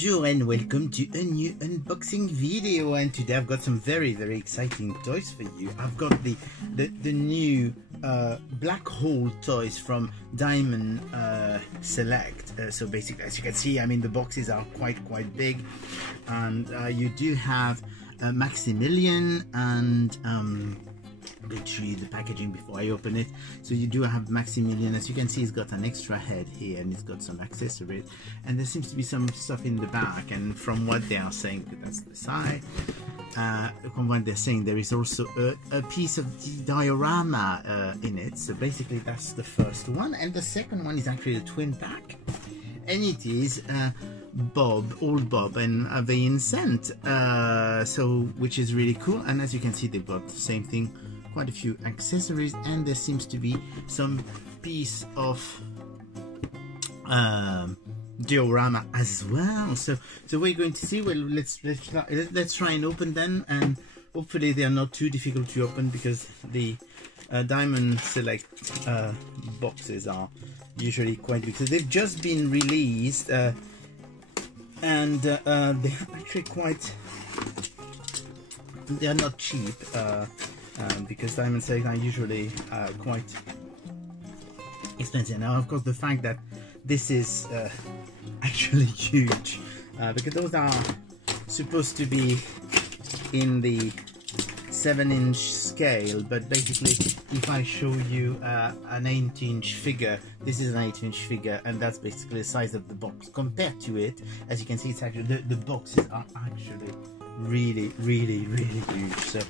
Bonjour and welcome to a new unboxing video, and today I've got some very exciting toys for you. I've got the new black hole toys from Diamond Select. So basically, as you can see, I mean, the boxes are quite big, and you do have Maximilian and literally the packaging before I open it. So you do have Maximilian. As you can see, he's got an extra head here and he's got some accessories, and there seems to be some stuff in the back, and from what they are saying, that's the side, from what they're saying, there is also a piece of the diorama in it. So basically that's the first one, and the second one is actually a twin pack, and it is old Bob and Vincent, so which is really cool. And as you can see, they've got the same thing, quite a few accessories, and there seems to be some piece of diorama as well. So we're going to see. Well, let's try and open them, and hopefully they are not too difficult to open, because the Diamond Select boxes are usually quite big. So they've just been released, and they're actually quite, they're not cheap, because Diamond Select are usually quite expensive. Now, of course, the fact that this is actually huge, because those are supposed to be in the 7-inch scale, but basically if I show you an 8-inch figure, this is an 8-inch figure, and that's basically the size of the box. Compared to it, as you can see, it's actually the boxes are actually really huge. So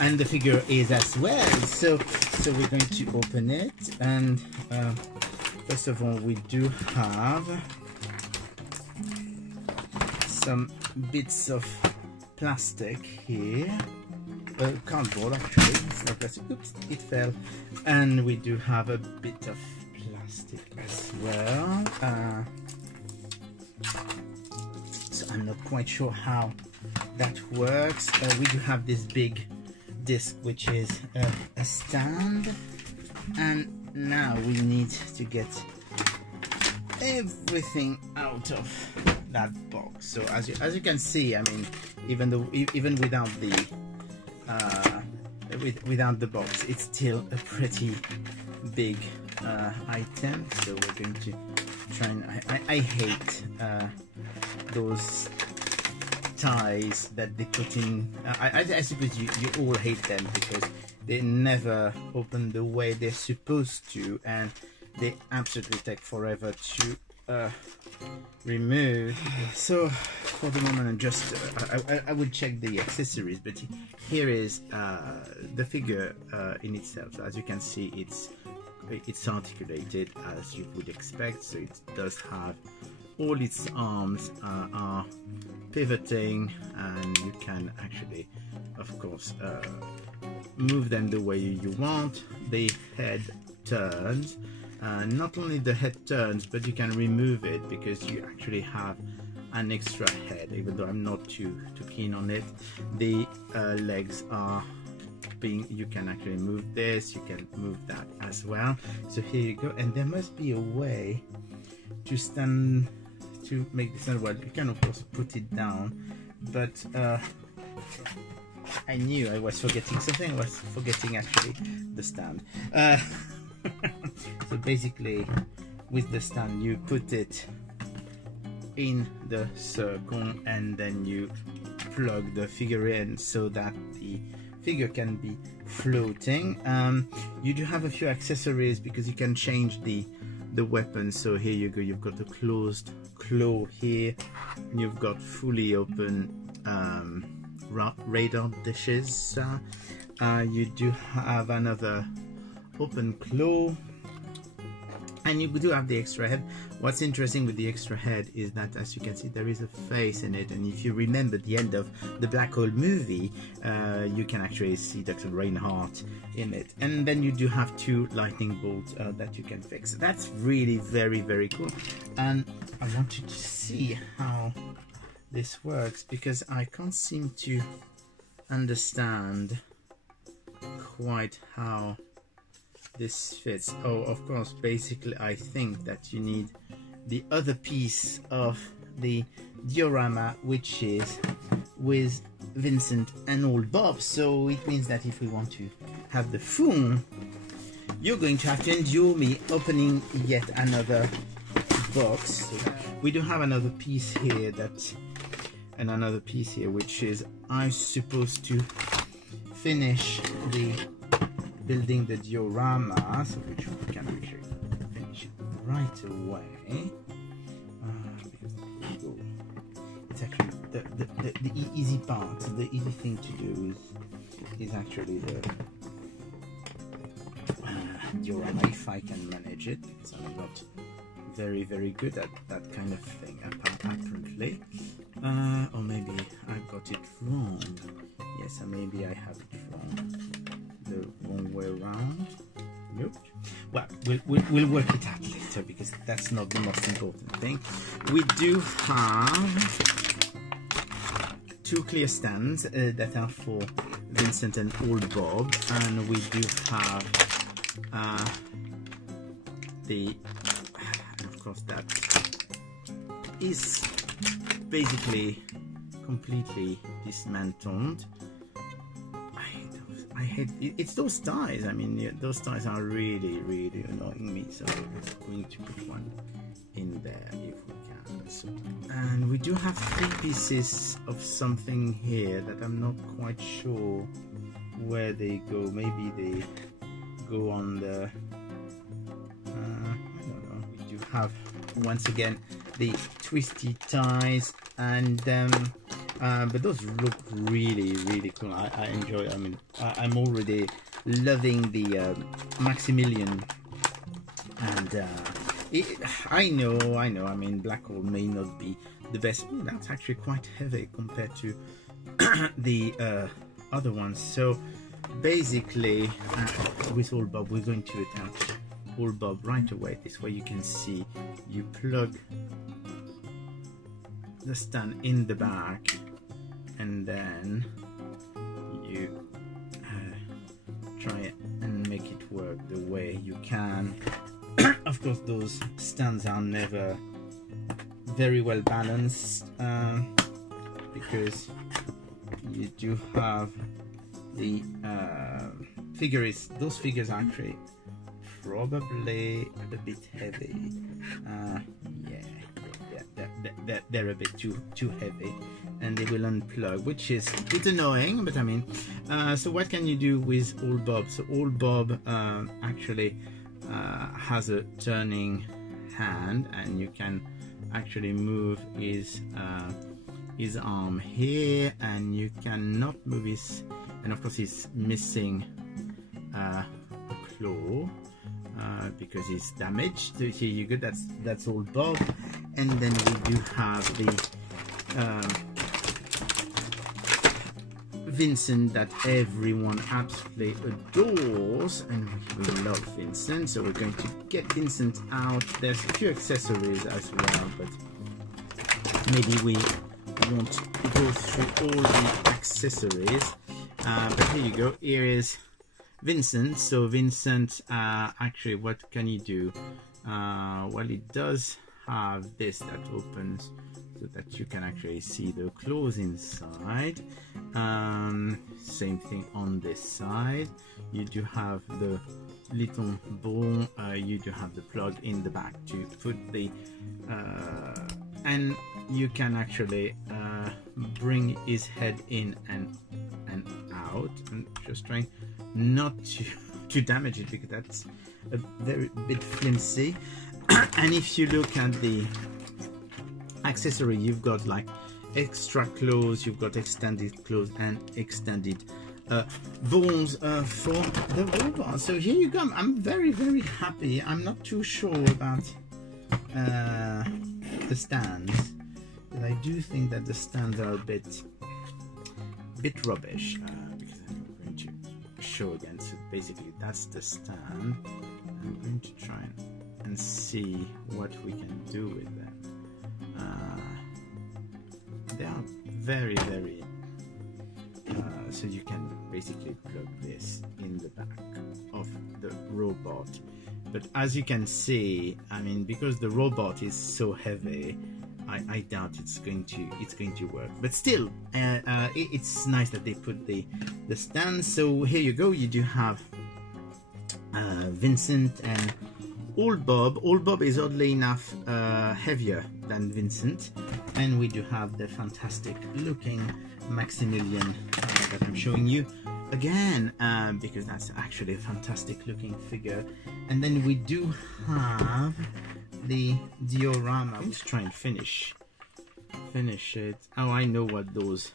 and the figure is as well. So we're going to open it, and first of all, we do have some bits of plastic here. Cardboard, actually, it's not plastic. Oops, it fell. And we do have a bit of plastic as well. So I'm not quite sure how that works. We do have this big disc, which is a stand, and now we need to get everything out of that box. So as you can see, I mean, even without the without the box, it's still a pretty big item. So we're going to try and I hate those ties that they put in. I suppose you all hate them, because they never open the way they're supposed to, and they absolutely take forever to remove. So for the moment, I'm just I would check the accessories, but here is the figure in itself. So as you can see, it's articulated as you would expect. So it does have all its arms are pivoting, and you can actually, of course, move them the way you want. The head turns. Not only the head turns, but you can remove it, because you actually have an extra head, even though I'm not too keen on it. The legs are being, you can actually move this, you can move that as well. So here you go, and there must be a way to stand, to make this stand. Well, you can of course put it down, but I knew I was forgetting something. I was forgetting actually the stand. So basically, with the stand, you put it in the circle, and then you plug the figure in so that the figure can be floating. You do have a few accessories, because you can change the weapon. So here you go, you've got the closed claw here, and you've got fully open radar dishes. You do have another open claw, and you do have the extra head. What's interesting with the extra head is that, as you can see, there is a face in it, and if you remember the end of the Black Hole movie, you can actually see Dr. Reinhardt in it. And then you do have 2 lightning bolts that you can fix. That's really very cool, and I want you to see how this works, because I can't seem to understand quite how this fits. Oh, of course, basically I think that you need the other piece of the diorama, which is with Vincent and old Bob. So it means that if we want to have the phone, you're going to have to endure me opening yet another box. So we do have another piece here and another piece here, which is I'm supposed to finish the building the diorama, so which we can actually finish it right away. Because it's actually the easy part. The easy thing to do is actually the diorama, if I can manage it, because I'm not very good at that kind of thing apparently. Or maybe I got it wrong. Yes, maybe I have it wrong. The wrong way around. Nope. Well, we'll work it out later, because that's not the most important thing. We do have two clear stands that are for Vincent and old Bob, and we do have of course that is basically completely dismantled. I hate it's those ties. I mean, those ties are really annoying me, so we're going to put one in there if we can. So, and we do have 3 pieces of something here that I'm not quite sure where they go. Maybe they go on the I don't know. We do have once again the twisty ties, and but those look really cool. I enjoy. I mean, I'm already loving the Maximilian, and I know. I mean, black hole may not be the best. Oh, that's actually quite heavy compared to the other ones. So basically, with old Bob, we're going to attach old Bob right away. This way you can see you plug the stand in the back, and then you try and make it work the way you can. Of course, those stands are never very well balanced, because you do have the figures. Those figures are actually probably a bit heavy. They're a bit too heavy, and they will unplug, which is a bit annoying, but I mean, so what can you do with old Bob? So old Bob actually has a turning hand, and you can actually move his arm here, and you cannot move his, and of course he's missing a claw because he's damaged. So here you go, that's old Bob. And then we do have the Vincent that everyone absolutely adores, and we love Vincent, so we're going to get Vincent out. There's a few accessories as well, but maybe we won't go through all the accessories. But here you go, here is Vincent. So Vincent, actually, what can you do? Well, it does have this that opens so that you can actually see the claws inside. Same thing on this side. You do have the little ball. You do have the plug in the back to put the and you can actually bring his head in and out. And just trying not to damage it, because that's a very bit flimsy. And if you look at the accessory, you've got like extra claws, you've got extended claws and extended balls for the robot. So here you go. I'm very happy. I'm not too sure about the stands, but I do think that the stands are a bit rubbish, because I'm going to show again. So basically that's the stand. I'm going to try and see what we can do with them. They are very so you can basically plug this in the back of the robot. But as you can see, I mean, because the robot is so heavy, I doubt it's going to work, but still it's nice that they put the stand. So here you go, you do have Vincent and Old Bob. Old Bob is oddly enough heavier than Vincent, and we do have the fantastic looking Maximilian that I'm showing you again, because that's actually a fantastic looking figure. And then we do have the diorama. Let's try and finish it. Oh, I know what those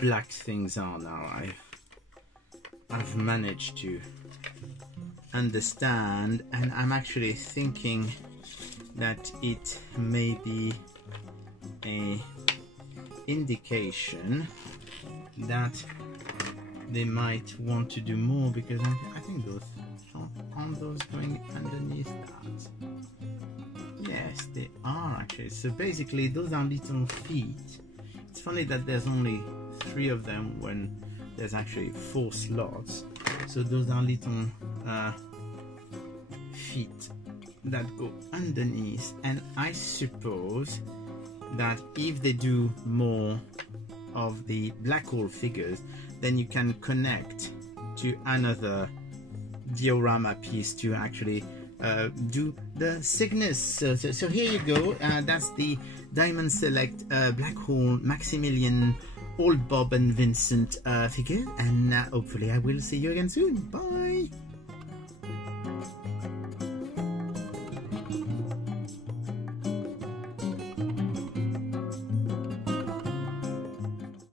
black things are now. I've managed to understand, and I'm actually thinking that it may be a indication that they might want to do more, because I think those aren't those going underneath that. Yes, they are actually. So basically those are little feet. It's funny that there's only 3 of them when there's actually 4 slots. So those are little feet that go underneath, and I suppose that if they do more of the black hole figures, then you can connect to another diorama piece to actually do the thickness. So here you go. That's the Diamond Select Black Hole Maximilian Old Bob and Vincent figure, and hopefully I will see you again soon. Bye.